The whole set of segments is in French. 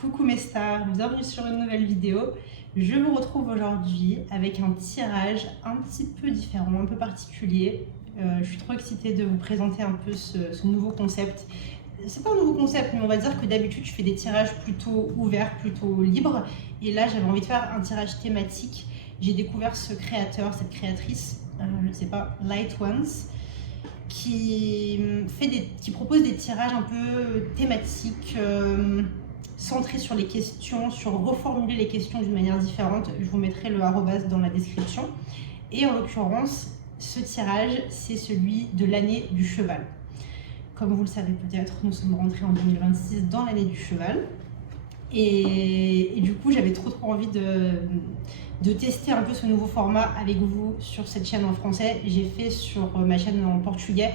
Coucou mes stars, bienvenue sur une nouvelle vidéo. Je vous retrouve aujourd'hui avec un tirage un petit peu différent, un peu particulier. Je suis trop excitée de vous présenter un peu ce nouveau concept. C'est pas un nouveau concept, mais on va dire que d'habitude je fais des tirages plutôt ouverts, plutôt libres. Et là j'avais envie de faire un tirage thématique. J'ai découvert ce créateur, cette créatrice, je ne sais pas, Light Ones, qui propose des tirages un peu thématiques, centrés sur les questions, sur reformuler les questions d'une manière différente. Je vous mettrai le arrobas dans la description. Et en l'occurrence, ce tirage, c'est celui de l'année du cheval. Comme vous le savez peut-être, nous sommes rentrés en 2026 dans l'année du cheval. Et du coup, j'avais trop envie de tester un peu ce nouveau format avec vous sur cette chaîne en français. J'ai fait sur ma chaîne en portugais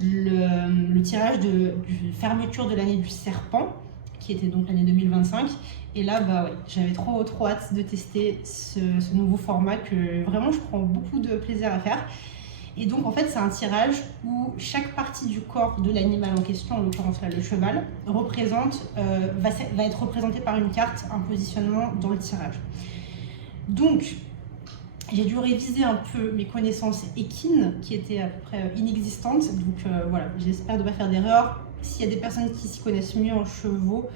le tirage de fermeture de l'année du serpent, qui était donc l'année 2025. Et là, ouais, j'avais trop hâte de tester ce nouveau format que vraiment je prends beaucoup de plaisir à faire. Et donc en fait c'est un tirage où chaque partie du corps de l'animal en question, en l'occurrence là le cheval, va être représentée par une carte, un positionnement dans le tirage. Donc j'ai dû réviser un peu mes connaissances équines qui étaient à peu près inexistantes. Donc voilà, j'espère ne pas faire d'erreur. S'il y a des personnes qui s'y connaissent mieux en chevaux,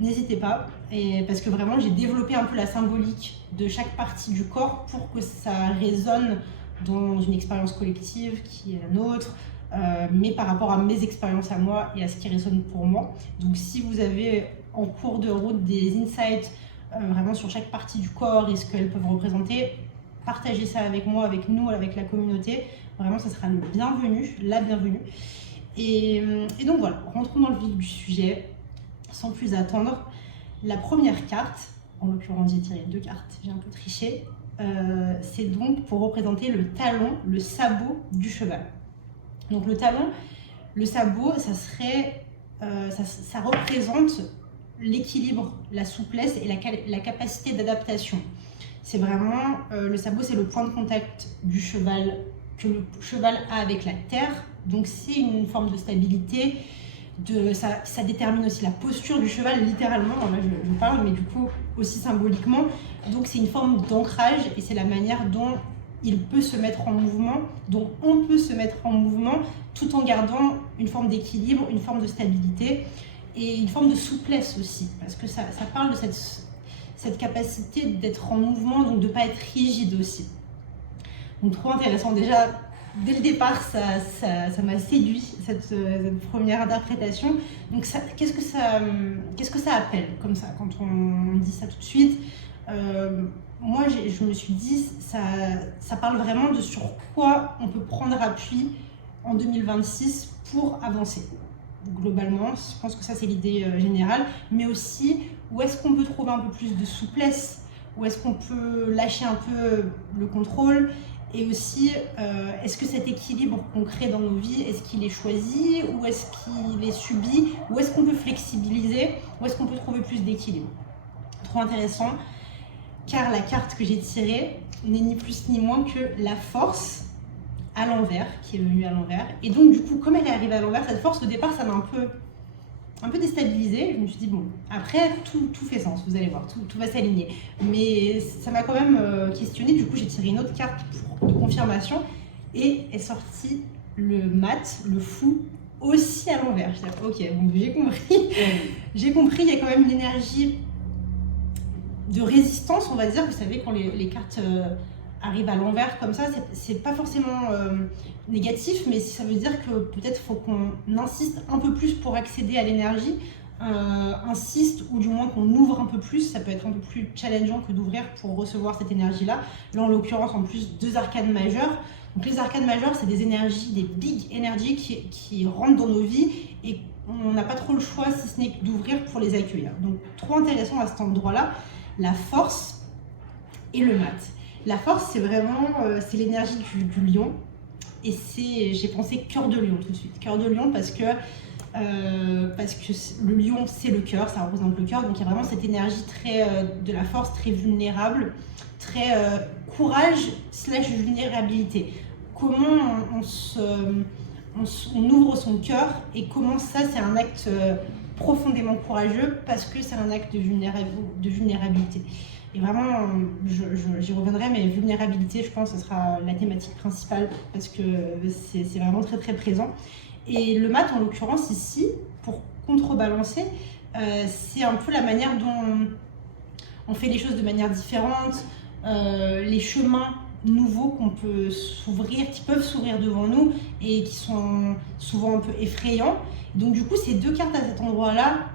n'hésitez pas. Parce que vraiment j'ai développé un peu la symbolique de chaque partie du corps pour que ça résonne dans une expérience collective qui est la nôtre, mais par rapport à mes expériences à moi et à ce qui résonne pour moi. Donc si vous avez en cours de route des insights vraiment sur chaque partie du corps et ce qu'elles peuvent représenter, partagez ça avec moi, avec nous, avec la communauté. Vraiment, ça sera le bienvenu, la bienvenue. Et donc voilà, rentrons dans le vif du sujet, sans plus attendre. La première carte, en l'occurrence j'ai tiré 2 cartes, j'ai un peu triché, c'est donc pour représenter le talon, le sabot du cheval. Donc le talon, le sabot, ça représente l'équilibre, la souplesse et la capacité d'adaptation. C'est vraiment, le sabot, c'est le point de contact du cheval, que le cheval a avec la terre. Donc c'est une forme de stabilité, ça détermine aussi la posture du cheval, littéralement, là je parle, mais du coup aussi symboliquement. Donc c'est une forme d'ancrage et c'est la manière dont il peut se mettre en mouvement, dont on peut se mettre en mouvement tout en gardant une forme d'équilibre, une forme de stabilité et une forme de souplesse aussi, parce que ça parle de cette capacité d'être en mouvement, donc de ne pas être rigide aussi. Donc trop intéressant. Déjà, dès le départ, ça m'a séduit, cette première interprétation. Donc qu'est-ce que ça appelle comme ça, quand on dit ça tout de suite? Moi, je me suis dit, ça parle vraiment de sur quoi on peut prendre appui en 2026 pour avancer. Globalement, je pense que ça c'est l'idée générale, mais aussi où est-ce qu'on peut trouver un peu plus de souplesse, où est-ce qu'on peut lâcher un peu le contrôle, et aussi est-ce que cet équilibre qu'on crée dans nos vies, est-ce qu'il est choisi ou est-ce qu'il est subi, ou est-ce qu'on peut flexibiliser, ou est-ce qu'on peut trouver plus d'équilibre. Trop intéressant, car la carte que j'ai tirée n'est ni plus ni moins que la force à l'envers, qui est venue à l'envers. Et donc du coup, comme elle est arrivée à l'envers, cette force au départ, ça m'a un peu déstabilisée. Je me suis dit, bon, après, tout fait sens, vous allez voir, tout va s'aligner. Mais ça m'a quand même questionné. Du coup, j'ai tiré une autre carte de confirmation et est sorti le mat, le fou, aussi à l'envers. Je dis, ok, bon, j'ai compris. J'ai compris, il y a quand même une énergie de résistance, on va dire. Vous savez, quand les cartes arrivent à l'envers comme ça, c'est pas forcément négatif, mais ça veut dire que peut-être faut qu'on insiste un peu plus pour accéder à l'énergie, insiste, ou du moins qu'on ouvre un peu plus. Ça peut être un peu plus challengeant que d'ouvrir pour recevoir cette énergie-là. Là, en l'occurrence, en plus, 2 arcanes majeures. Donc les arcanes majeures, c'est des énergies, des big énergies qui rentrent dans nos vies et on n'a pas trop le choix si ce n'est que d'ouvrir pour les accueillir. Donc trop intéressant à cet endroit-là, la force et le mat. La force, c'est vraiment c'est l'énergie du lion. Et j'ai pensé cœur de lion tout de suite. Cœur de lion parce que le lion, c'est le cœur, ça représente le cœur. Donc il y a vraiment cette énergie très de la force, très vulnérable, très courage / vulnérabilité. Comment on ouvre son cœur et comment ça, c'est un acte profondément courageux parce que c'est un acte de vulnérabilité. Et vraiment, j'y reviendrai, mais vulnérabilité, je pense que ce sera la thématique principale parce que c'est vraiment très très présent. Et le mat, en l'occurrence, ici, pour contrebalancer, c'est un peu la manière dont on fait les choses de manière différente, les chemins nouveaux qu'on peut s'ouvrir, qui peuvent s'ouvrir devant nous et qui sont souvent un peu effrayants. Donc du coup, ces deux cartes à cet endroit-là,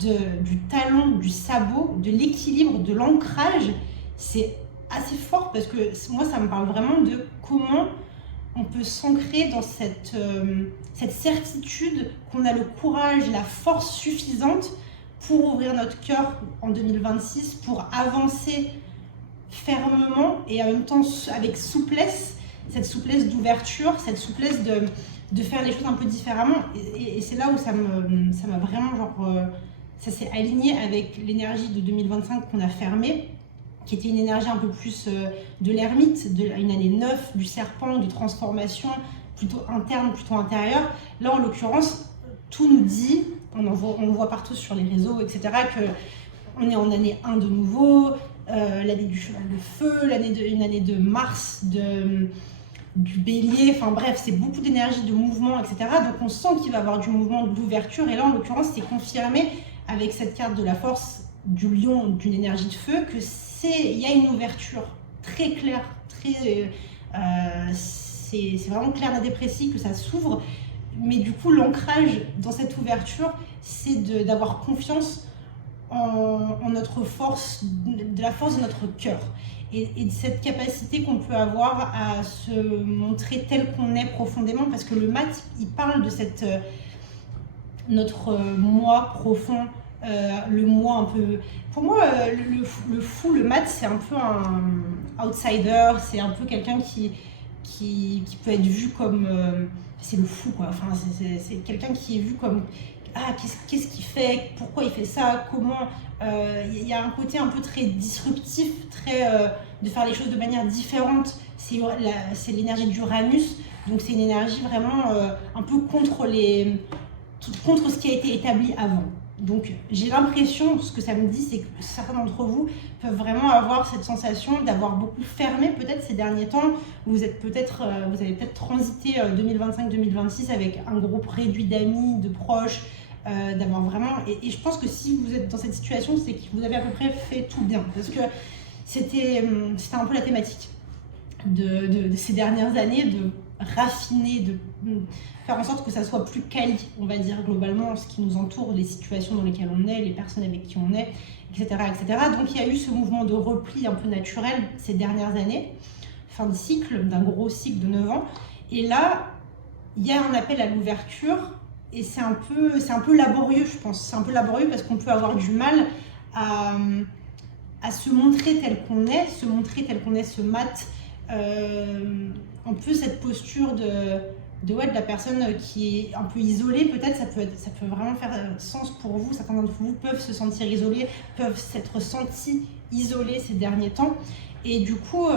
du talon, du sabot, de l'équilibre, de l'ancrage, c'est assez fort parce que moi, ça me parle vraiment de comment on peut s'ancrer dans cette certitude qu'on a le courage, la force suffisante pour ouvrir notre cœur en 2026, pour avancer fermement et en même temps avec souplesse, cette souplesse d'ouverture, cette souplesse de faire les choses un peu différemment. Et c'est là où ça m'a vraiment ça s'est aligné avec l'énergie de 2025 qu'on a fermée, qui était une énergie un peu plus de l'ermite, une année 9, du serpent, de transformation, plutôt interne, plutôt intérieure. Là, en l'occurrence, tout nous dit, on le voit partout sur les réseaux, etc., qu'on est en année 1 de nouveau, l'année du cheval de feu, une année de Mars, du bélier, enfin bref, c'est beaucoup d'énergie, de mouvement, etc. Donc on sent qu'il va y avoir du mouvement, de l'ouverture, et là, en l'occurrence, c'est confirmé avec cette carte de la force du lion, d'une énergie de feu, que il y a une ouverture très claire, c'est vraiment clair, net et précis que ça s'ouvre, mais du coup l'ancrage dans cette ouverture, c'est d'avoir confiance en notre force, de la force de notre cœur et de cette capacité qu'on peut avoir à se montrer tel qu'on est profondément, parce que le mat, il parle de notre moi profond. Le moi un peu... Pour moi, le fou, le mat, c'est un peu un outsider, c'est un peu quelqu'un qui peut être vu comme... c'est le fou, quoi. Enfin, c'est quelqu'un qui est vu comme... Ah, qu'est-ce qu'il fait? Pourquoi il fait ça? Comment? Il y a un côté un peu très disruptif, de faire les choses de manière différente. C'est l'énergie d'Uranus, donc c'est une énergie vraiment un peu contre ce qui a été établi avant. Donc j'ai l'impression, ce que ça me dit, c'est que certains d'entre vous peuvent vraiment avoir cette sensation d'avoir beaucoup fermé peut-être ces derniers temps. Vous avez peut-être transité 2025-2026 avec un groupe réduit d'amis, de proches, d'avoir vraiment... Et je pense que si vous êtes dans cette situation, c'est que vous avez à peu près fait tout bien. Parce que c'était un peu la thématique de ces dernières années, de raffiner, de faire en sorte que ça soit plus quali, on va dire, globalement, ce qui nous entoure, les situations dans lesquelles on est, les personnes avec qui on est, etc., etc. Donc il y a eu ce mouvement de repli un peu naturel ces dernières années, fin de cycle, d'un gros cycle de 9 ans. Et là, il y a un appel à l'ouverture, et c'est un peu laborieux, je pense. C'est un peu laborieux parce qu'on peut avoir du mal à se montrer tel qu'on est, ce mat, un peu cette posture de la personne qui est un peu isolée, peut-être ça peut vraiment faire sens pour vous. Certains d'entre vous peuvent se sentir isolés, peuvent s'être sentis isolés ces derniers temps. Et du coup,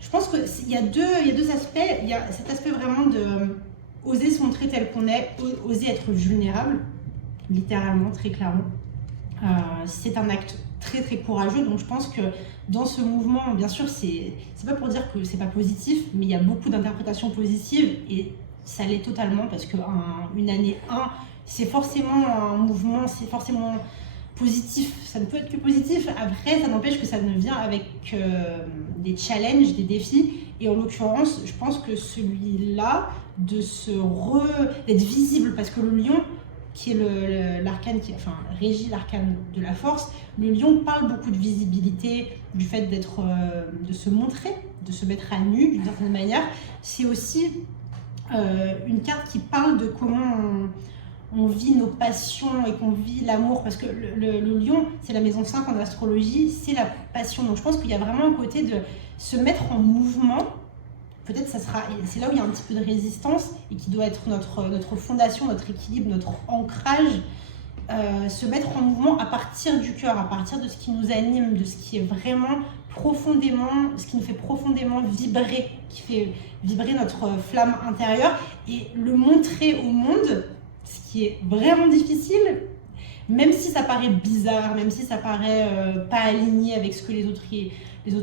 je pense qu'il y a deux aspects. Il y a cet aspect vraiment de oser se montrer tel qu'on est, oser être vulnérable, littéralement, très clairement. C'est un acte très très courageux, donc je pense que dans ce mouvement, bien sûr, c'est pas pour dire que c'est pas positif, mais il y a beaucoup d'interprétations positives et ça l'est totalement, parce que une année 1, c'est forcément un mouvement, c'est forcément positif, ça ne peut être que positif. Après, ça n'empêche que ça ne vient avec des challenges, des défis, et en l'occurrence, je pense que celui-là, d'être visible, parce que le lion, qui est l'arcane régit l'arcane de la force. Le lion parle beaucoup de visibilité, du fait de se montrer, de se mettre à nu d'une certaine manière. C'est aussi une carte qui parle de comment on vit nos passions et qu'on vit l'amour, parce que le lion, c'est la maison 5 en astrologie, c'est la passion. Donc je pense qu'il y a vraiment un côté de se mettre en mouvement. Peut-être c'est là où il y a un petit peu de résistance et qui doit être notre fondation, notre équilibre, notre ancrage, se mettre en mouvement à partir du cœur, à partir de ce qui nous anime, de ce qui est vraiment profondément, ce qui nous fait profondément vibrer, qui fait vibrer notre flamme intérieure, et le montrer au monde, ce qui est vraiment difficile, même si ça paraît bizarre, même si ça paraît pas aligné avec ce que les autres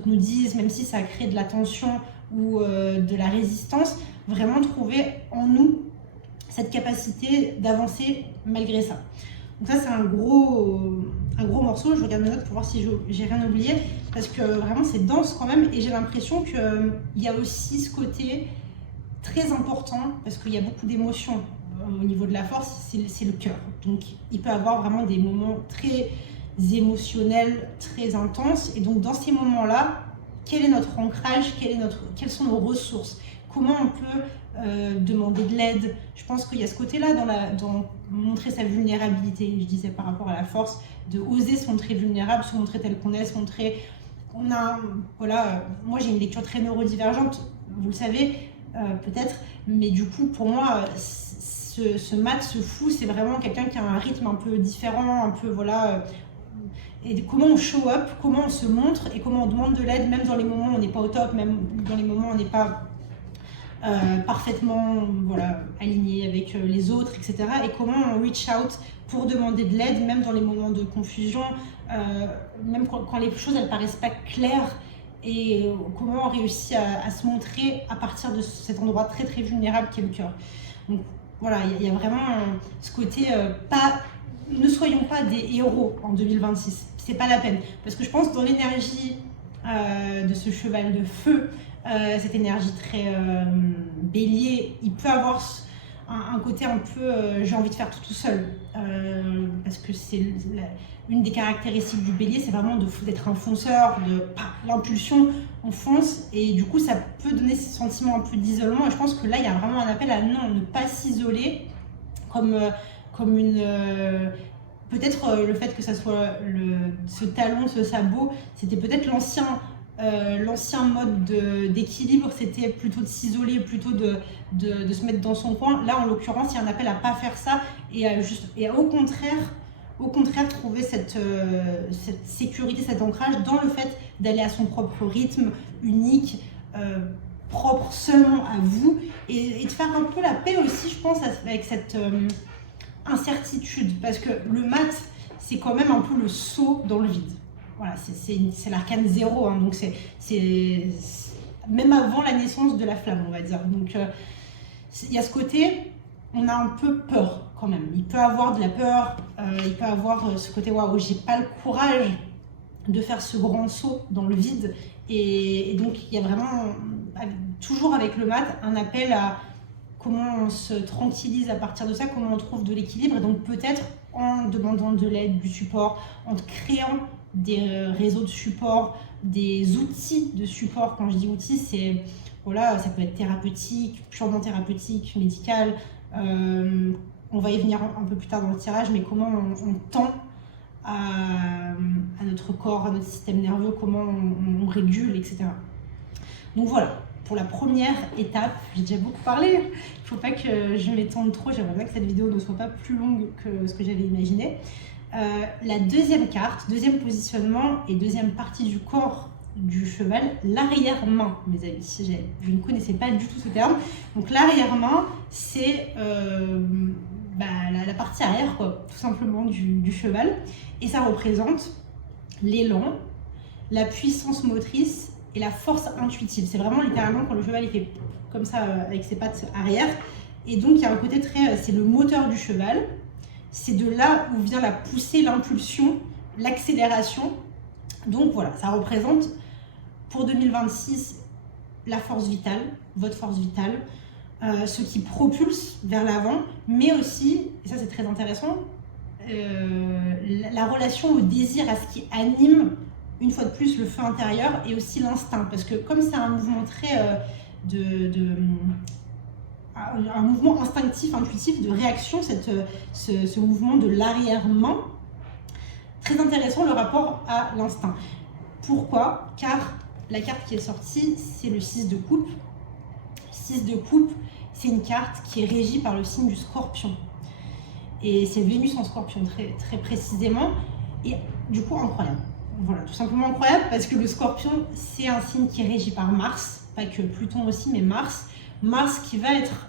nous disent, même si ça crée de la tension ou de la résistance, vraiment trouver en nous cette capacité d'avancer malgré ça. Donc ça, c'est un gros morceau. Je regarde mes notes pour voir si j'ai rien oublié, parce que vraiment c'est dense quand même, et j'ai l'impression qu'il y a aussi ce côté très important, parce qu'il y a beaucoup d'émotions au niveau de la force, c'est le cœur. Donc il peut y avoir vraiment des moments très émotionnels, très intenses, et donc dans ces moments-là, quel est notre ancrage, quelles sont nos ressources, comment on peut demander de l'aide. Je pense qu'il y a ce côté-là dans montrer sa vulnérabilité, je disais par rapport à la force, de oser se montrer vulnérable, se montrer tel qu'on est, se montrer... moi j'ai une lecture très neurodivergente, vous le savez, peut-être, mais du coup pour moi ce mat, ce fou, c'est vraiment quelqu'un qui a un rythme un peu différent, un peu et comment on show up, comment on se montre et comment on demande de l'aide, même dans les moments où on n'est pas au top, même dans les moments où on n'est pas parfaitement aligné avec les autres, etc. Et comment on reach out pour demander de l'aide, même dans les moments de confusion, même quand les choses elles paraissent pas claires, et comment on réussit à se montrer à partir de cet endroit très très vulnérable qui est le cœur. Donc voilà, il y a vraiment ce côté ne soyons pas des héros en 2026, c'est pas la peine, parce que je pense dans l'énergie de ce cheval de feu, cette énergie très bélier, il peut avoir un côté un peu j'ai envie de faire tout seul, parce que c'est une des caractéristiques du bélier, c'est vraiment d'être un fonceur, l'impulsion, on fonce, et du coup ça peut donner ce sentiment un peu d'isolement, et je pense que là il y a vraiment un appel à ne pas s'isoler, comme une... peut-être le fait que ça soit ce talon, ce sabot, c'était peut-être l'ancien mode d'équilibre, c'était plutôt de s'isoler, plutôt de se mettre dans son coin. Là, en l'occurrence, il y a un appel à pas faire ça et à au contraire trouver cette sécurité, cet ancrage dans le fait d'aller à son propre rythme, unique, propre seulement à vous, et de faire un peu la paix aussi, je pense, avec cette incertitude, parce que le mat, c'est quand même un peu le saut dans le vide. Voilà, c'est l'arcane 0, hein, donc c'est même avant la naissance de la flamme, on va dire. Donc il y a ce côté, on a un peu peur quand même. Il peut avoir de la peur, il peut avoir ce côté waouh, j'ai pas le courage de faire ce grand saut dans le vide. Et donc il y a vraiment, toujours avec le mat, un appel à comment on se tranquillise à partir de ça, comment on trouve de l'équilibre, et donc peut-être en demandant de l'aide, du support, en créant des réseaux de support, des outils de support. Quand je dis outils, c'est ça peut être thérapeutique, purement thérapeutique, médical. On va y venir un peu plus tard dans le tirage, mais comment on tend à notre corps, à notre système nerveux, comment on régule, etc. Donc voilà, pour la première étape, j'ai déjà beaucoup parlé, il ne faut pas que je m'étende trop, j'aimerais bien que cette vidéo ne soit pas plus longue que ce que j'avais imaginé. La deuxième carte, deuxième positionnement et deuxième partie du corps du cheval, l'arrière-main, mes amis. Je ne connaissais pas du tout ce terme. Donc l'arrière-main, c'est la partie arrière, quoi, tout simplement, du cheval. Et ça représente l'élan, la puissance motrice et la force intuitive. C'est vraiment littéralement quand le cheval il fait comme ça avec ses pattes arrière. Et donc il y a un côté c'est le moteur du cheval. C'est de là où vient la poussée, l'impulsion, l'accélération. Donc voilà, ça représente pour 2026 la force vitale, votre force vitale, ce qui propulse vers l'avant, mais aussi, et ça c'est très intéressant, la relation au désir, à ce qui anime, une fois de plus, le feu intérieur, et aussi l'instinct. Parce que comme c'est un mouvement très un mouvement instinctif, intuitif, de réaction, ce mouvement de l'arrière-main, très intéressant le rapport à l'instinct. Pourquoi? Car la carte qui est sortie, c'est le 6 de coupe. 6 de coupe, c'est une carte qui est régie par le signe du Scorpion. Et c'est Vénus en Scorpion, très, très précisément. Et du coup, incroyable. Voilà, tout simplement incroyable, parce que le Scorpion, c'est un signe qui est régi par Mars, pas que Pluton aussi, mais Mars. Mars qui va être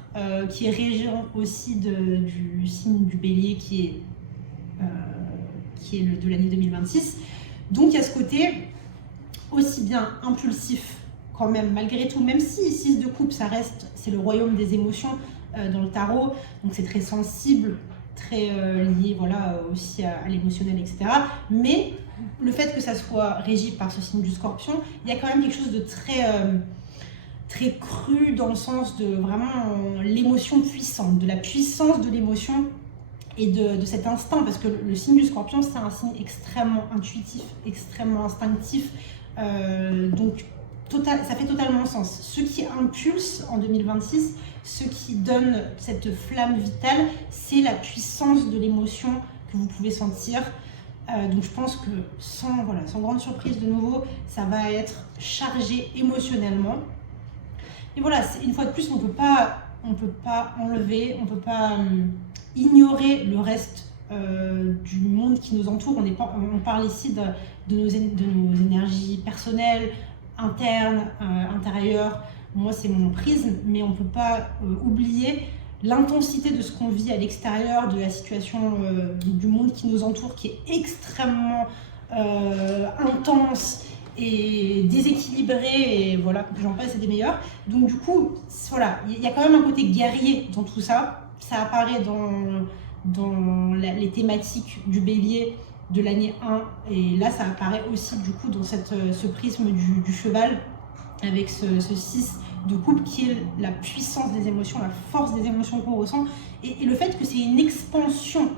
qui est régent aussi du signe du bélier qui est de l'année 2026. Donc il y a ce côté aussi bien impulsif quand même, malgré tout, même si 6 de coupe, c'est le royaume des émotions dans le tarot, donc c'est très sensible, très lié voilà, aussi à l'émotionnel, etc. Mais le fait que ça soit régi par ce signe du Scorpion, il y a quand même quelque chose de très cru dans le sens de vraiment l'émotion puissante, de la puissance de l'émotion et de cet instinct, parce que le signe du Scorpion, c'est un signe extrêmement intuitif, extrêmement instinctif, donc ça fait totalement sens. Ce qui impulse en 2026, ce qui donne cette flamme vitale, c'est la puissance de l'émotion que vous pouvez sentir. Donc je pense que sans grande surprise de nouveau, ça va être chargé émotionnellement. Et voilà, une fois de plus, on ne peut pas enlever, on ne peut pas ignorer le reste du monde qui nous entoure. On parle ici de nos énergies personnelles, internes, intérieures. Moi, c'est mon prisme, mais on ne peut pas oublier l'intensité de ce qu'on vit à l'extérieur, de la situation du monde qui nous entoure, qui est extrêmement intense et déséquilibré, et voilà, j'en passe, c'est des meilleurs. Donc du coup, voilà, il y a quand même un côté guerrier dans tout ça. Ça apparaît dans les thématiques du bélier de l'année 1, et là ça apparaît aussi du coup dans ce prisme du cheval, avec ce 6 de coupe qui est la puissance des émotions, la force des émotions qu'on ressent, et le fait que c'est une expansion.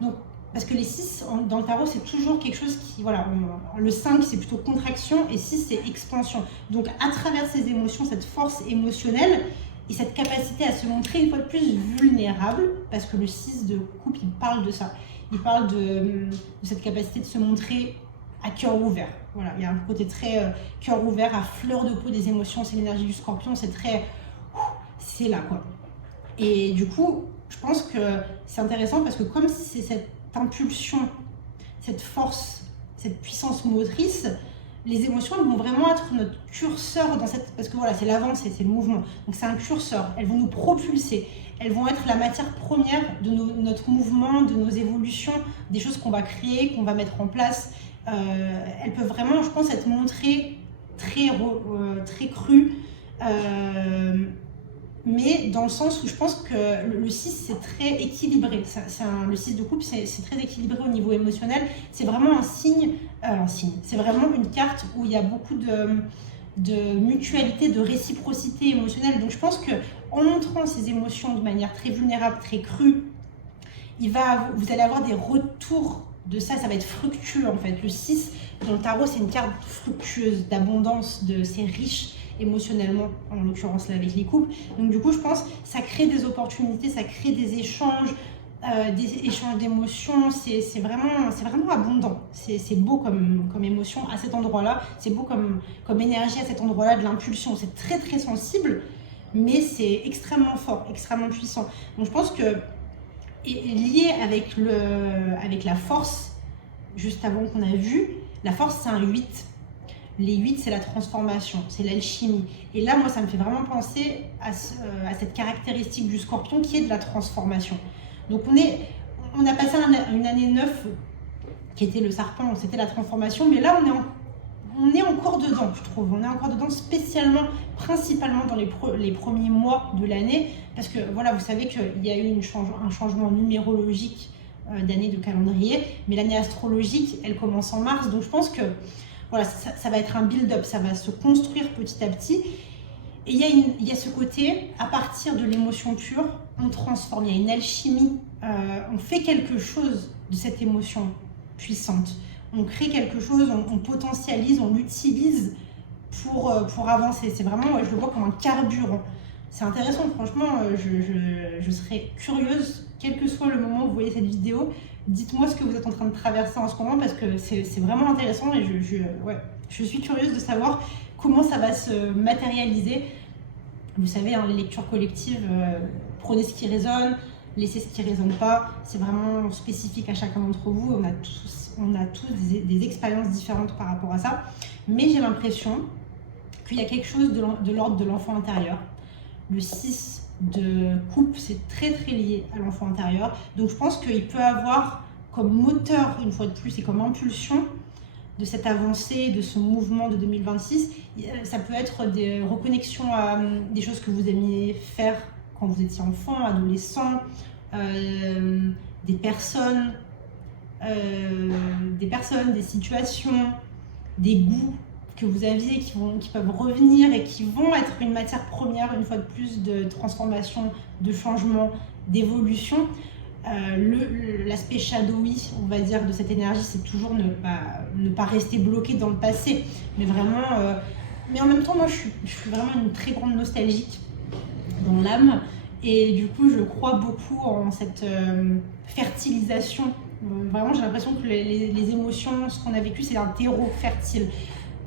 Donc, parce que les 6 dans le tarot, c'est toujours quelque chose qui, voilà, le 5 c'est plutôt contraction et 6 c'est expansion. Donc à travers ces émotions, cette force émotionnelle et cette capacité à se montrer une fois de plus vulnérable, parce que le 6 de coupe, il parle de ça. Il parle de cette capacité de se montrer à cœur ouvert. Voilà, il y a un côté très cœur ouvert, à fleur de peau des émotions, c'est l'énergie du Scorpion, c'est très... c'est là, quoi. Et du coup, je pense que c'est intéressant parce que comme c'est cette impulsion, cette force, cette puissance motrice, les émotions elles vont vraiment être notre curseur dans cette... Parce que voilà, c'est l'avance, c'est le mouvement. Donc c'est un curseur, elles vont nous propulser. Elles vont être la matière première de notre mouvement, de nos évolutions, des choses qu'on va créer, qu'on va mettre en place. Elles peuvent vraiment, je pense, être montrées très crues, mais dans le sens où je pense que le 6 c'est très équilibré. Le 6 de coupe c'est très équilibré au niveau émotionnel. C'est vraiment un signe, c'est vraiment une carte où il y a beaucoup de mutualité, de réciprocité émotionnelle. Donc je pense que en montrant ces émotions de manière très vulnérable, très crue, vous allez avoir des retours de ça, ça va être fructueux en fait. Le 6 dans le tarot, c'est une carte fructueuse, d'abondance, c'est riche émotionnellement, en l'occurrence là avec les couples. Donc du coup, je pense ça crée des opportunités, ça crée des échanges d'émotions. C'est vraiment abondant. C'est beau comme émotion à cet endroit-là. C'est beau comme énergie à cet endroit-là, de l'impulsion. C'est très très sensible, mais c'est extrêmement fort, extrêmement puissant. Donc je pense que lié avec la force, juste avant qu'on a vu, la force c'est un 8. Les 8 c'est la transformation, c'est l'alchimie. Et là moi ça me fait vraiment penser à cette caractéristique du Scorpion qui est de la transformation. Donc on a passé une année 9 qui était le serpent, c'était la transformation, mais là on est encore dedans, je trouve. On est encore dedans, principalement dans les premiers mois de l'année, parce que voilà, vous savez qu'il y a eu un changement numérologique d'année de calendrier, mais l'année astrologique, elle commence en mars, donc je pense que voilà, ça va être un build-up, ça va se construire petit à petit. Et il y a ce côté, à partir de l'émotion pure, on transforme, il y a une alchimie, on fait quelque chose de cette émotion puissante. On crée quelque chose, on potentialise, on l'utilise pour avancer. C'est vraiment, je le vois comme un carburant. C'est intéressant, franchement, je serais curieuse, quel que soit le moment où vous voyez cette vidéo, dites-moi ce que vous êtes en train de traverser en ce moment, parce que c'est vraiment intéressant et je suis curieuse de savoir comment ça va se matérialiser. Vous savez, hein, les lectures collectives, prenez ce qui résonne, laissez ce qui ne résonne pas. C'est vraiment spécifique à chacun d'entre vous. On a tous des expériences différentes par rapport à ça. Mais j'ai l'impression qu'il y a quelque chose de l'ordre de l'enfant intérieur. Le 6 de couple, c'est très très lié à l'enfant intérieur. Donc je pense qu'il peut avoir comme moteur, une fois de plus, et comme impulsion de cette avancée, de ce mouvement de 2026, ça peut être des reconnexions à des choses que vous aimiez faire quand vous étiez enfant, adolescent, des personnes, des situations, des goûts que vous aviez qui peuvent revenir et qui vont être une matière première, une fois de plus, de transformation, de changement, d'évolution. L'aspect shadowy, on va dire, de cette énergie, c'est toujours ne pas rester bloqué dans le passé, mais vraiment... mais en même temps, moi, je suis vraiment une très grande nostalgique dans l'âme, et du coup, je crois beaucoup en cette fertilisation. Vraiment, j'ai l'impression que les émotions, ce qu'on a vécu, c'est un terreau fertile.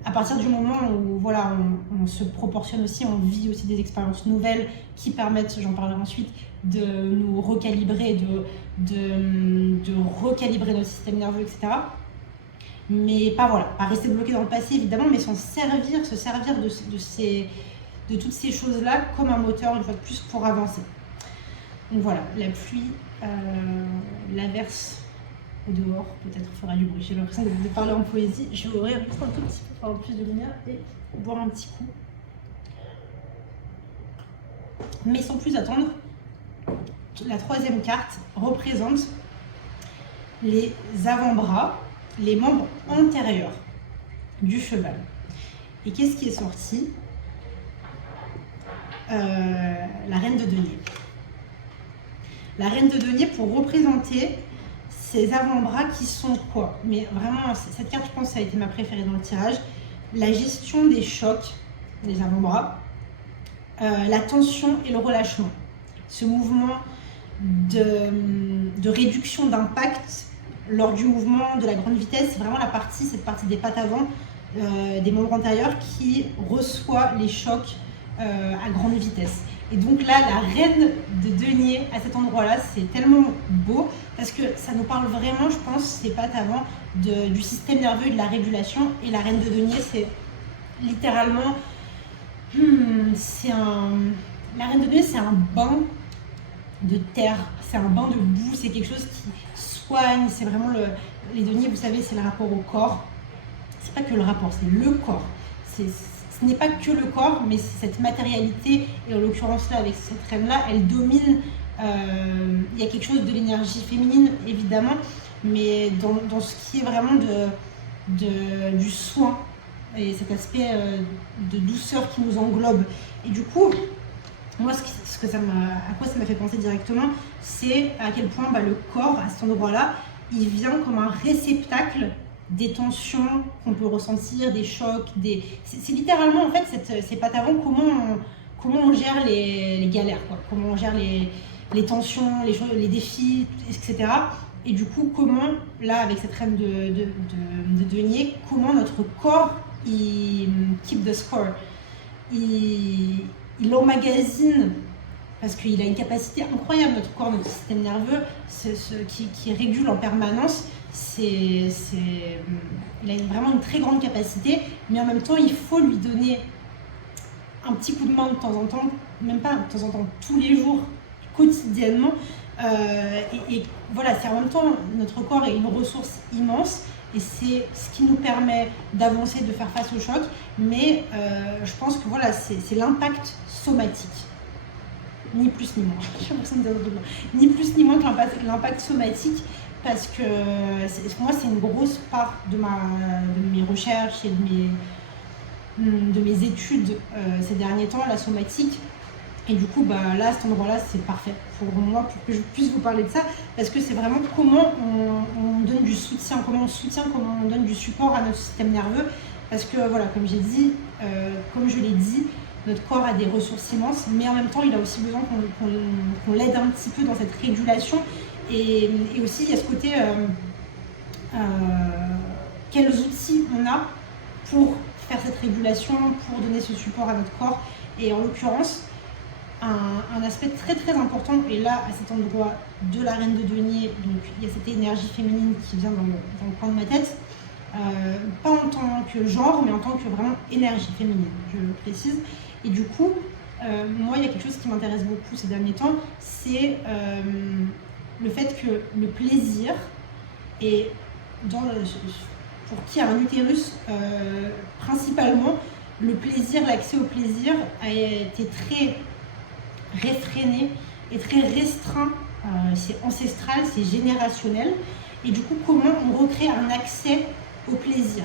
À partir du moment où voilà, on se proportionne aussi, on vit aussi des expériences nouvelles qui permettent, j'en parlerai ensuite, de nous recalibrer, de recalibrer notre système nerveux, etc. Mais pas rester bloqué dans le passé, évidemment, mais se servir de toutes ces choses-là comme un moteur, une fois de plus, pour avancer. Donc voilà, la pluie, l'averse au dehors, peut-être fera du bruit. J'ai l'impression de parler en poésie. Je vais ouvrir juste un tout petit peu pour avoir plus de lumière et boire un petit coup. Mais sans plus attendre, la troisième carte représente les avant-bras, les membres antérieurs du cheval. Et qu'est-ce qui est sorti? La reine de denier. La reine de denier pour représenter ces avant-bras qui sont quoi? Mais vraiment, cette carte, je pense, ça a été ma préférée dans le tirage. La gestion des chocs des avant-bras, la tension et le relâchement. Ce mouvement de réduction d'impact lors du mouvement de la grande vitesse, c'est vraiment cette partie des pattes avant, des membres antérieurs qui reçoit les chocs à grande vitesse. Et donc là, la reine de denier à cet endroit-là, c'est tellement beau parce que ça nous parle vraiment, je pense, ces pattes avant du système nerveux et de la régulation. Et la reine de denier, c'est littéralement, la reine de denier, c'est un bain de terre, c'est un bain de boue, c'est quelque chose qui soigne, c'est vraiment les deniers, vous savez, c'est le rapport au corps. C'est pas que le rapport, c'est le corps. Ce n'est pas que le corps, mais c'est cette matérialité, et en l'occurrence là, avec cette reine-là, elle domine, il y a quelque chose de l'énergie féminine, évidemment, mais dans ce qui est vraiment du soin, et cet aspect de douceur qui nous englobe. Et du coup, moi, à quoi ça m'a fait penser directement, c'est à quel point le corps, à cet endroit-là, il vient comme un réceptacle des tensions qu'on peut ressentir, des chocs, c'est littéralement en fait ces pattes avant, comment on gère les galères, quoi. Comment on gère les tensions, les défis, etc. Et du coup, comment, là, avec cette reine de denier, comment notre corps, il keep the score, il emmagasine, parce qu'il a une capacité incroyable, notre corps, notre système nerveux, qui régule en permanence. Il a vraiment une très grande capacité, mais en même temps, il faut lui donner un petit coup de main de temps en temps, même pas de temps en temps, tous les jours, quotidiennement. Et voilà, c'est en même temps, notre corps est une ressource immense, et c'est ce qui nous permet d'avancer, de faire face au choc, mais je pense que voilà, c'est l'impact somatique. Ni plus ni moins. J'ai l'impression de dire ni plus ni moins que l'impact somatique, parce que pour moi, c'est une grosse part de mes recherches et de mes études ces derniers temps, la somatique. Et du coup, là, à cet endroit-là, c'est parfait pour moi, pour que je puisse vous parler de ça, parce que c'est vraiment comment on donne du soutien, comment on donne du support à notre système nerveux. Parce que voilà, comme j'ai dit, comme je l'ai dit, notre corps a des ressources immenses, mais en même temps, il a aussi besoin qu'on l'aide un petit peu dans cette régulation. Et aussi, il y a ce côté, quels outils on a pour faire cette régulation, pour donner ce support à notre corps. Et en l'occurrence, un aspect très très important, et là, à cet endroit de la reine de denier, donc il y a cette énergie féminine qui vient dans le coin de ma tête, pas en tant que genre, mais en tant que vraiment énergie féminine, je le précise. Et du coup, moi, il y a quelque chose qui m'intéresse beaucoup ces derniers temps, c'est le fait que le plaisir est pour qui a un utérus, principalement, le plaisir, l'accès au plaisir a été très réfréné et très restreint. C'est ancestral, c'est générationnel. Et du coup, comment on recrée un accès au plaisir?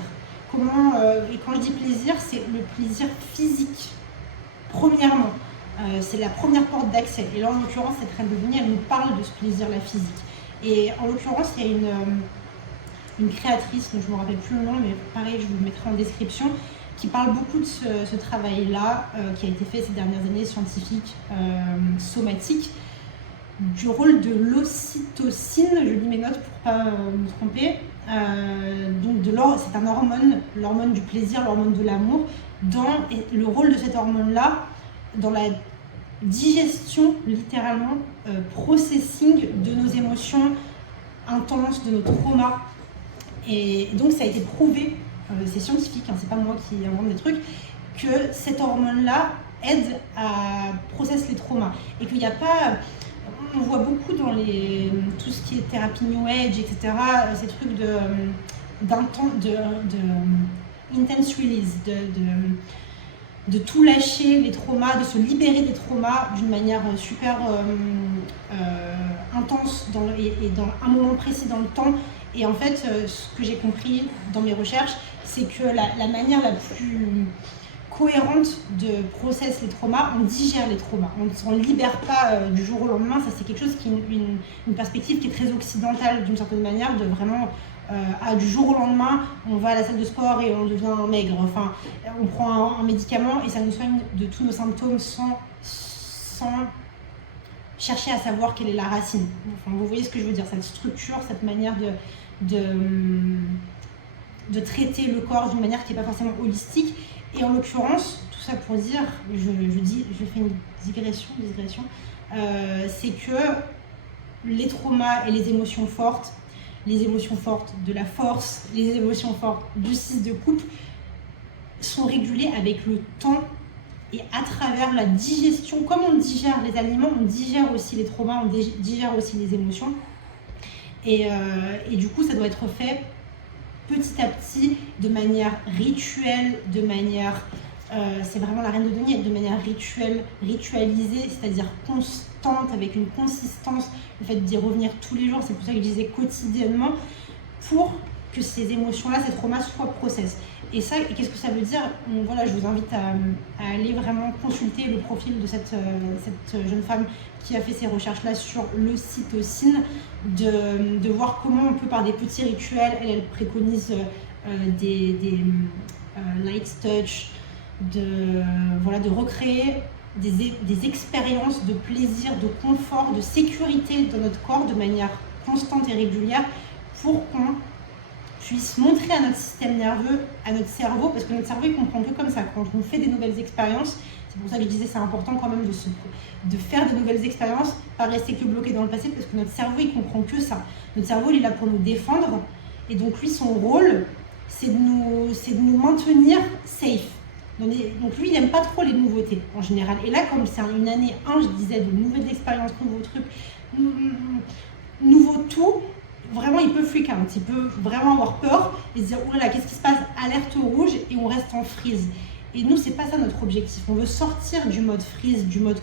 Et quand je dis plaisir, c'est le plaisir physique, premièrement. C'est la première porte d'accès. Et là, en l'occurrence, cette reine de Denis, elle nous parle de ce plaisir-là physique. Et en l'occurrence, il y a une créatrice, dont je ne me rappelle plus le nom, mais pareil, je vous le mettrai en description, qui parle beaucoup de ce travail-là, qui a été fait ces dernières années, scientifique, somatique, du rôle de l'ocytocine, je lis mes notes pour ne pas me tromper, donc c'est un hormone, l'hormone du plaisir, l'hormone de l'amour, et le rôle de cette hormone-là, dans la digestion, littéralement, processing de nos émotions intenses, de nos traumas. Et donc ça a été prouvé, c'est scientifique, hein, c'est pas moi qui invente des trucs, que cette hormone-là aide à processer les traumas. Et qu'il n'y a pas... On voit beaucoup dans tout ce qui est thérapie New Age, etc., ces trucs intense release, de tout lâcher, les traumas, de se libérer des traumas d'une manière super intense et dans un moment précis dans le temps. Et en fait, ce que j'ai compris dans mes recherches, c'est que la manière la plus cohérente de process les traumas, on digère les traumas. On ne libère pas du jour au lendemain. Ça, c'est quelque chose qui est une perspective qui est très occidentale d'une certaine manière, de vraiment du jour au lendemain, on va à la salle de sport et on devient maigre. Enfin, on prend un médicament et ça nous soigne de tous nos symptômes sans chercher à savoir quelle est la racine. Enfin, vous voyez ce que je veux dire, cette structure, cette manière de traiter le corps d'une manière qui n'est pas forcément holistique. Et en l'occurrence, tout ça pour dire, je fais une digression, c'est que les traumas et les émotions fortes de la force, les émotions fortes du 6 de coupe sont régulées avec le temps et à travers la digestion. Comme on digère les aliments, on digère aussi les traumas, on digère aussi les émotions. Et du coup, ça doit être fait petit à petit, de manière rituelle, de manière, c'est vraiment la reine de denier, de manière ritualisée, c'est-à-dire constante, avec une consistance, le fait d'y revenir tous les jours, c'est pour ça que je disais quotidiennement, pour que ces émotions-là, ces traumas soient process. Et ça, qu'est-ce que ça veut dire? Donc, voilà, je vous invite à aller vraiment consulter le profil de cette jeune femme qui a fait ces recherches-là sur l'ocytocine, de voir comment on peut, par des petits rituels, elle préconise des light touch, de recréer des expériences de plaisir, de confort, de sécurité dans notre corps de manière constante et régulière pour qu'on puisse montrer à notre système nerveux, à notre cerveau, parce que notre cerveau il comprend que comme ça, quand on fait des nouvelles expériences, c'est pour ça que je disais c'est important quand même de faire des nouvelles expériences, pas rester que bloqué dans le passé, parce que notre cerveau il comprend que ça. Notre cerveau il est là pour nous défendre, et donc lui son rôle c'est de nous maintenir safe. Donc lui il n'aime pas trop les nouveautés en général, et là comme c'est une année 1, je disais, de nouvelles expériences, nouveaux trucs, nouveau tout, vraiment il peut freak out, il peut vraiment avoir peur et se dire oh là là, qu'est-ce qui se passe, alerte rouge, et on reste en freeze. Et nous c'est pas ça notre objectif, on veut sortir du mode freeze, du mode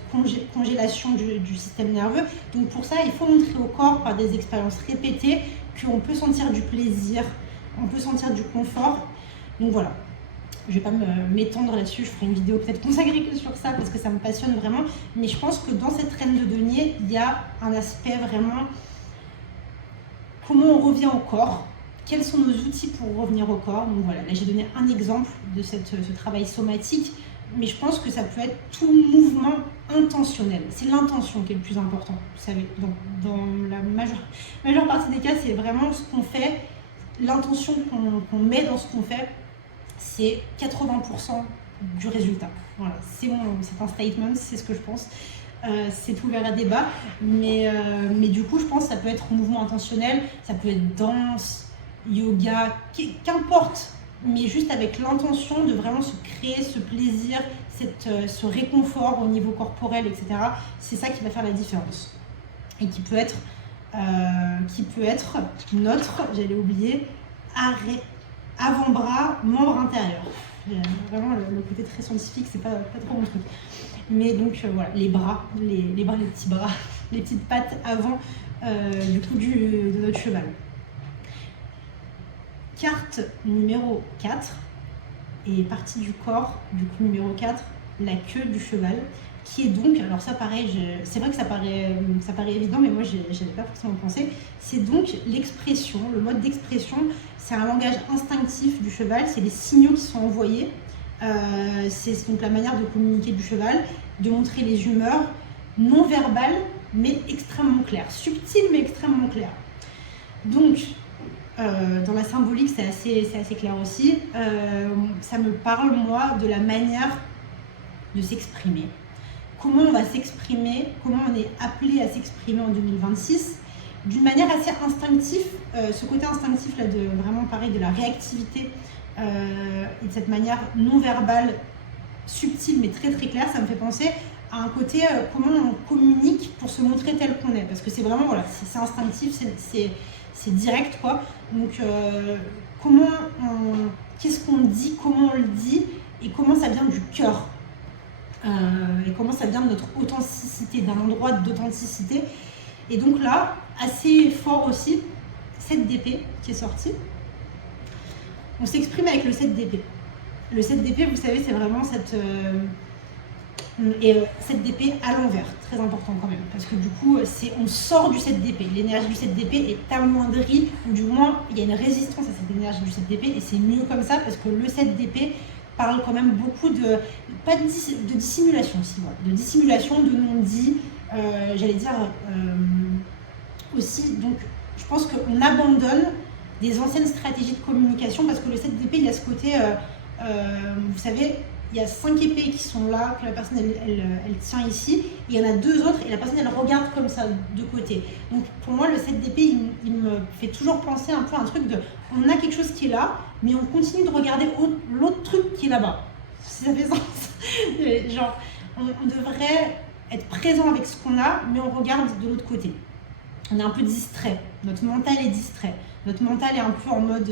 congélation du système nerveux. Donc pour ça il faut montrer au corps par des expériences répétées qu'on peut sentir du plaisir, on peut sentir du confort. Donc voilà, je vais pas m'étendre là-dessus, je ferai une vidéo peut-être consacrée que sur ça parce que ça me passionne vraiment, mais je pense que dans cette reine de denier il y a un aspect vraiment comment on revient au corps, quels sont nos outils pour revenir au corps. Donc voilà, là j'ai donné un exemple de ce travail somatique, mais je pense que ça peut être tout mouvement intentionnel. C'est l'intention qui est le plus important, vous savez. Dans la majeure partie des cas, c'est vraiment ce qu'on fait, l'intention qu'on met dans ce qu'on fait, c'est 80% du résultat. Voilà, c'est un statement, c'est ce que je pense. C'est ouvert à débat, mais du coup je pense que ça peut être mouvement intentionnel, ça peut être danse, yoga, qu'importe mais juste avec l'intention de vraiment se créer ce plaisir, ce réconfort au niveau corporel, etc. C'est ça qui va faire la différence. Et qui peut être notre, j'allais oublier, avant-bras, membre intérieur. Vraiment, le côté très scientifique, c'est pas trop mon truc. Mais donc, voilà, les bras, les petits bras, les petites pattes avant du coup de notre cheval. Carte numéro 4 et partie du corps, du coup numéro 4, la queue du cheval, qui est donc, alors ça pareil, c'est vrai que ça paraît évident, mais moi j'avais pas forcément pensé, c'est donc l'expression, le mode d'expression, c'est un langage instinctif du cheval, c'est les signaux qui sont envoyés, c'est donc la manière de communiquer du cheval, de montrer les humeurs non verbales, mais extrêmement claires, subtiles mais extrêmement claires. Donc, dans la symbolique, c'est assez clair aussi. Ça me parle, moi, de la manière de s'exprimer. Comment on va s'exprimer, comment on est appelé à s'exprimer en 2026, d'une manière assez instinctive. Ce côté instinctif, là, de vraiment parler de la réactivité et de cette manière non verbale, subtile mais très très claire, ça me fait penser à un côté comment on communique pour se montrer tel qu'on est. Parce que c'est vraiment, voilà, c'est instinctif, c'est direct, quoi. Donc, qu'est-ce qu'on dit, comment on le dit, et comment ça vient du cœur, et comment ça vient de notre authenticité, d'un endroit d'authenticité. Et donc là, assez fort aussi, 7 d'épée qui est sorti. On s'exprime avec le 7 d'épée. Le 7 d'épée, vous savez, c'est vraiment cette d'épée à l'envers, très important quand même, parce que du coup, on sort du 7 d'épée. L'énergie du 7 d'épée est amoindrie, ou du moins, il y a une résistance à cette énergie du 7 d'épée, et c'est mieux comme ça, parce que le 7 d'épée parle quand même beaucoup de dissimulation aussi, voilà, de dissimulation, de non-dit, j'allais dire aussi, donc je pense qu'on abandonne des anciennes stratégies de communication, parce que le 7 d'épée, il y a ce côté, vous savez, il y a 5 épées qui sont là, que la personne elle tient ici, et il y en a 2 autres, et la personne elle regarde comme ça, de côté. Donc pour moi, le 7 d'épée, il me fait toujours penser un peu à un truc de, on a quelque chose qui est là, mais on continue de regarder l'autre truc qui est là-bas. Si ça fait sens. Genre, on devrait être présent avec ce qu'on a, mais on regarde de l'autre côté. On est un peu distrait, notre mental est distrait. Notre mental est un peu en mode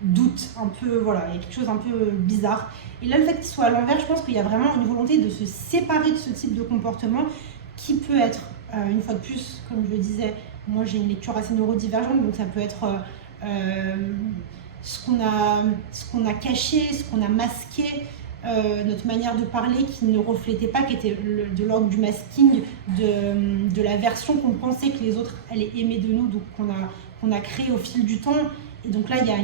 doute, un peu, voilà, il y a quelque chose un peu bizarre. Et là, le fait qu'il soit à l'envers, je pense qu'il y a vraiment une volonté de se séparer de ce type de comportement qui peut être, une fois de plus, comme je le disais, moi j'ai une lecture assez neurodivergente, donc ça peut être ce qu'on a caché, ce qu'on a masqué, notre manière de parler qui ne reflétait pas, qui était de l'ordre du masking, de la version qu'on pensait que les autres allaient aimer de nous, donc qu'on a créé au fil du temps. Et donc là, il y a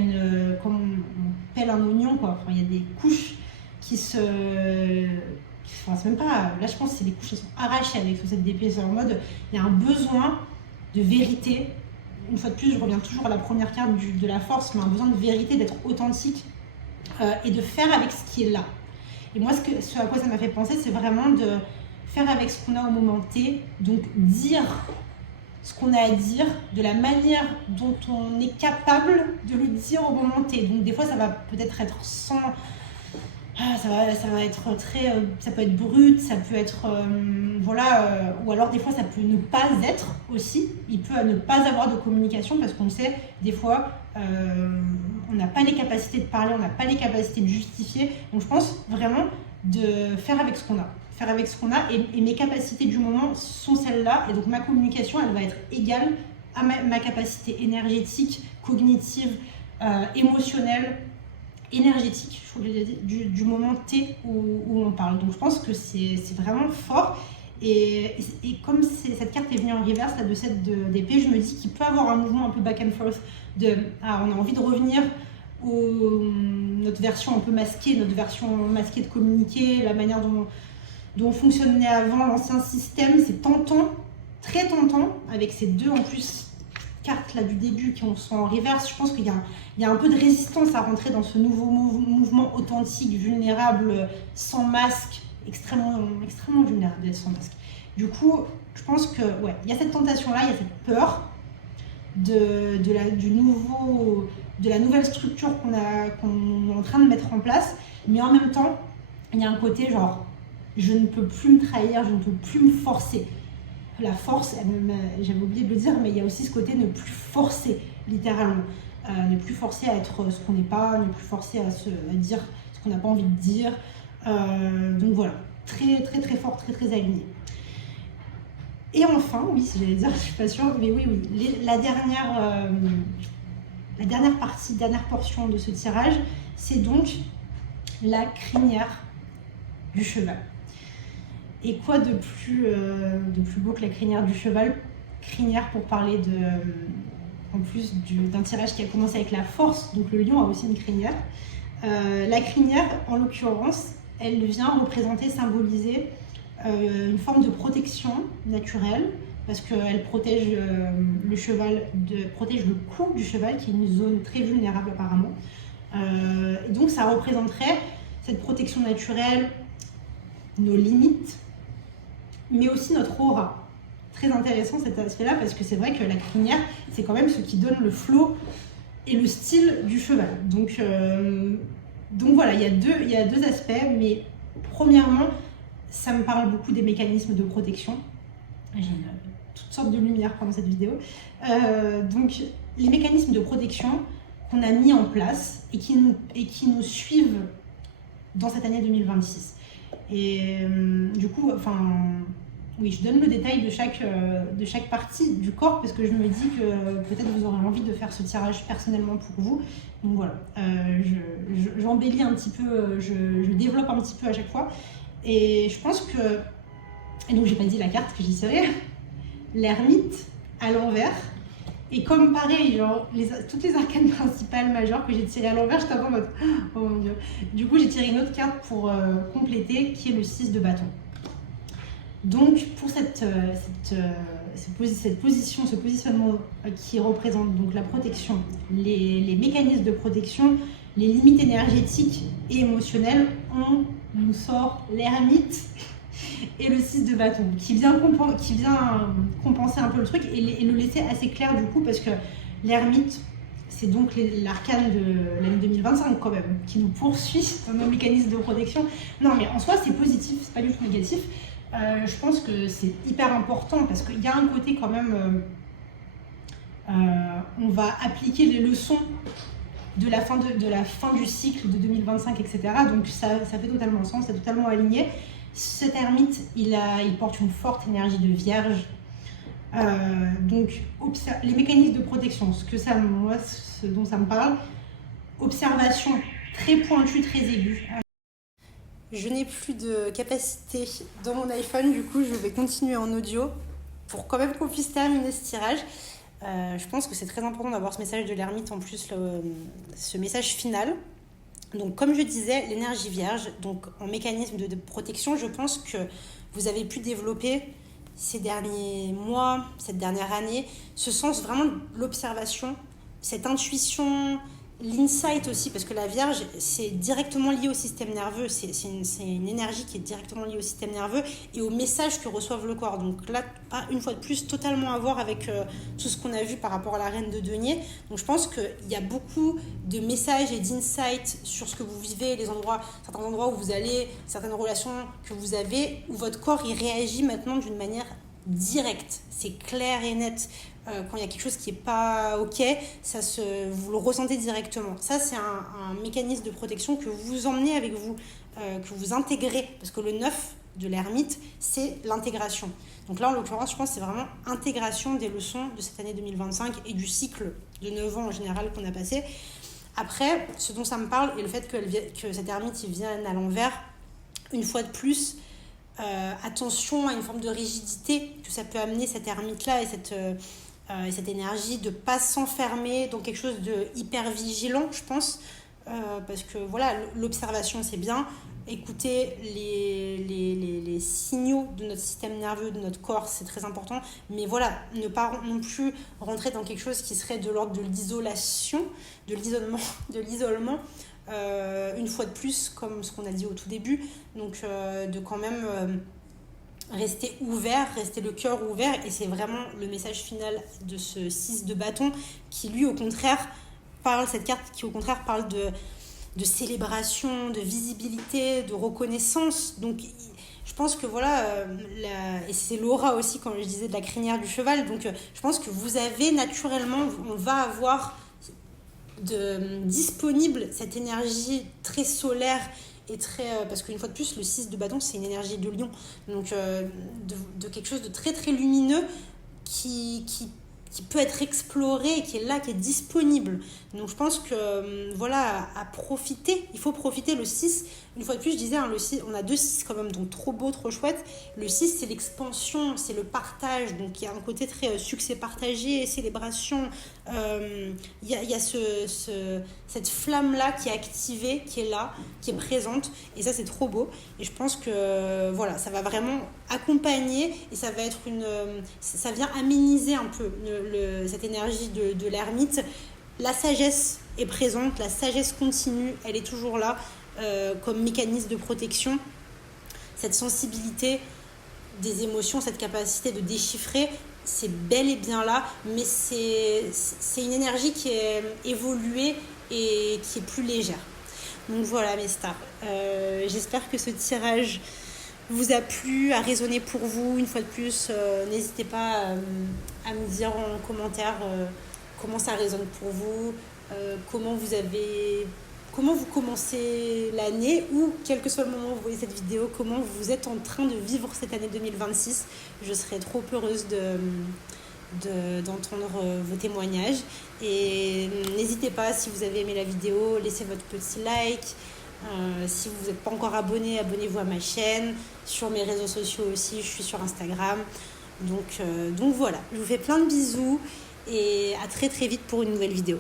comme on pèle un oignon, quoi. Enfin, il y a des couches qui se... Enfin, c'est même pas... Là, je pense que c'est des couches qui sont arrachées avec ce 7 d'épée. C'est en mode, il y a un besoin de vérité. Une fois de plus, je reviens toujours à la première carte de la force, mais un besoin de vérité, d'être authentique et de faire avec ce qui est là. Et moi, ce à quoi ça m'a fait penser, c'est vraiment de faire avec ce qu'on a au moment T, donc dire ce qu'on a à dire, de la manière dont on est capable de le dire au moment T. Donc des fois, ça va peut-être être sans... ça va être très... ça peut être brut, ça peut être... voilà, ou alors des fois, ça peut ne pas être aussi. Il peut ne pas avoir de communication parce qu'on sait, des fois, on n'a pas les capacités de parler, on n'a pas les capacités de justifier. Donc je pense vraiment de faire avec ce qu'on a. Faire avec ce qu'on a, et mes capacités du moment sont celles-là, et donc ma communication, elle va être égale à ma capacité énergétique, cognitive, émotionnelle, énergétique, je vous l'ai dit, du moment T où on parle. Donc je pense que c'est vraiment fort, et comme cette carte est venue en reverse, là, de 7 d'épée, je me dis qu'il peut avoir un mouvement un peu back and forth, on a envie de revenir notre version un peu masquée, notre version masquée de communiquer, la manière dont fonctionnait avant l'ancien système. C'est tentant, très tentant, avec ces 2 en plus cartes là du début qui sont en reverse. Je pense qu'il y a un peu de résistance à rentrer dans ce nouveau mouvement authentique, vulnérable, sans masque, extrêmement vulnérable d'être sans masque. Du coup, je pense que ouais, il y a cette tentation là, il y a cette peur du nouveau de la nouvelle structure qu'on est en train de mettre en place, mais en même temps, il y a un côté genre, je ne peux plus me trahir, je ne peux plus me forcer. La force, j'avais oublié de le dire, mais il y a aussi ce côté ne plus forcer, littéralement. Ne plus forcer à être ce qu'on n'est pas, ne plus forcer à dire ce qu'on n'a pas envie de dire. Donc voilà, très très très fort, très très aligné. Et enfin, oui, si j'allais dire, je suis pas sûre, mais oui, la dernière partie, dernière portion de ce tirage, c'est donc la crinière du cheval. Et quoi de plus beau que la crinière du cheval? Crinière pour parler en plus d'un tirage qui a commencé avec la force, donc le lion a aussi une crinière. La crinière, en l'occurrence, elle vient représenter, symboliser une forme de protection naturelle, parce qu'elle protège le cheval, protège le cou du cheval, qui est une zone très vulnérable apparemment. Et donc ça représenterait cette protection naturelle, nos limites, mais aussi notre aura. Très intéressant cet aspect-là, parce que c'est vrai que la crinière, c'est quand même ce qui donne le flow et le style du cheval. Donc voilà, il y a deux aspects, mais premièrement, ça me parle beaucoup des mécanismes de protection. J'ai toutes sortes de lumière pendant cette vidéo. Donc les mécanismes de protection qu'on a mis en place et qui nous suivent dans cette année 2026. Et du coup, oui, je donne le détail de chaque partie du corps, parce que je me dis que peut-être vous aurez envie de faire ce tirage personnellement pour vous. Donc voilà, j'embellis un petit peu, je développe un petit peu à chaque fois. Et je pense que... Et donc j'ai pas dit la carte que j'ai tirée. L'ermite à l'envers. Et comme pareil, genre toutes les arcanes principales majeures que j'ai tirées à l'envers, j'étais en mode oh mon dieu. Du coup, j'ai tiré une autre carte pour compléter, qui est le 6 de bâton. Donc pour cette position, ce positionnement qui représente donc la protection, les mécanismes de protection, les limites énergétiques et émotionnelles, on nous sort l'ermite et le 6 de bâton, qui vient compenser un peu le truc et le laisser assez clair du coup, parce que l'ermite, c'est donc l'arcane de l'année 2025 quand même, qui nous poursuit dans nos mécanismes de protection. Non mais en soi c'est positif, c'est pas du tout négatif. Je pense que c'est hyper important, parce qu'il y a un côté quand même, on va appliquer les leçons de la fin du cycle de 2025, etc. Donc ça fait totalement sens, c'est totalement aligné. Cet ermite, il porte une forte énergie de vierge. Donc les mécanismes de protection, ce dont ça me parle, observation très pointue, très aiguë. Je n'ai plus de capacité dans mon iPhone, du coup je vais continuer en audio pour quand même qu'on puisse terminer ce tirage. Je pense que c'est très important d'avoir ce message de l'ermite, en plus ce message final. Donc comme je disais, l'énergie vierge, donc en mécanisme de protection, je pense que vous avez pu développer ces derniers mois, cette dernière année, ce sens vraiment de l'observation, cette intuition, l'insight aussi, parce que la Vierge, c'est directement lié au système nerveux, c'est une énergie qui est directement liée au système nerveux et aux messages que reçoivent le corps. Donc là, une fois de plus, totalement à voir avec tout ce qu'on a vu par rapport à la reine de denier. Donc je pense qu'il y a beaucoup de messages et d'insights sur ce que vous vivez, certains endroits où vous allez, certaines relations que vous avez, où votre corps il réagit maintenant d'une manière directe, c'est clair et net. Quand il y a quelque chose qui n'est pas ok, vous le ressentez directement. Ça, c'est un mécanisme de protection que vous emmenez avec vous, que vous intégrez, parce que le 9 de l'ermite, c'est l'intégration. Donc là, en l'occurrence, je pense que c'est vraiment intégration des leçons de cette année 2025 et du cycle de 9 ans en général qu'on a passé. Après, ce dont ça me parle, et le fait que cette ermite il vienne à l'envers, une fois de plus, attention à une forme de rigidité que ça peut amener cette ermite-là et cette énergie de ne pas s'enfermer dans quelque chose de hyper vigilant, je pense, parce que voilà, l'observation c'est bien, écouter les signaux de notre système nerveux, de notre corps, c'est très important, mais voilà, ne pas non plus rentrer dans quelque chose qui serait de l'ordre de l'isolation, de l'isolement, une fois de plus, comme ce qu'on a dit au tout début, donc de quand même rester ouvert, rester le cœur ouvert, et c'est vraiment le message final de ce 6 de bâton qui lui au contraire cette carte qui au contraire parle de célébration, de visibilité, de reconnaissance. Donc je pense que voilà, et c'est l'aura aussi quand je disais de la crinière du cheval, donc je pense que vous avez naturellement, on va avoir disponible cette énergie très solaire et très, parce qu'une fois de plus le 6 de bâton c'est une énergie de lion, donc de quelque chose de très très lumineux qui peut être exploré, qui est là, qui est disponible. Donc je pense que voilà, à profiter, il faut profiter. Le 6, une fois de plus je disais, le 6, on a 2 6 quand même, donc trop beau, trop chouette. Le 6 c'est l'expansion, c'est le partage, donc il y a un côté très succès partagé, célébration. Il y a cette flamme-là qui est activée, qui est là, qui est présente, et ça c'est trop beau. Et je pense que voilà, ça va vraiment accompagner, et ça va être ça vient améniser un peu cette énergie de l'ermite. La sagesse est présente, la sagesse continue, elle est toujours là comme mécanisme de protection. Cette sensibilité des émotions, cette capacité de déchiffrer, c'est bel et bien là, mais c'est une énergie qui est évoluée et qui est plus légère. Donc voilà mes stars, j'espère que ce tirage vous a plu, a résonné pour vous. Une fois de plus, n'hésitez pas à me dire en commentaire comment ça résonne pour vous, comment vous commencez l'année, ou quel que soit le moment où vous voyez cette vidéo, comment vous êtes en train de vivre cette année 2026. Je serais trop heureuse d'entendre vos témoignages, et n'hésitez pas, si vous avez aimé la vidéo, laissez votre petit like. Si vous n'êtes pas encore abonné, abonnez-vous à ma chaîne. Sur mes réseaux sociaux aussi, je suis sur Instagram. Donc voilà, je vous fais plein de bisous et à très très vite pour une nouvelle vidéo.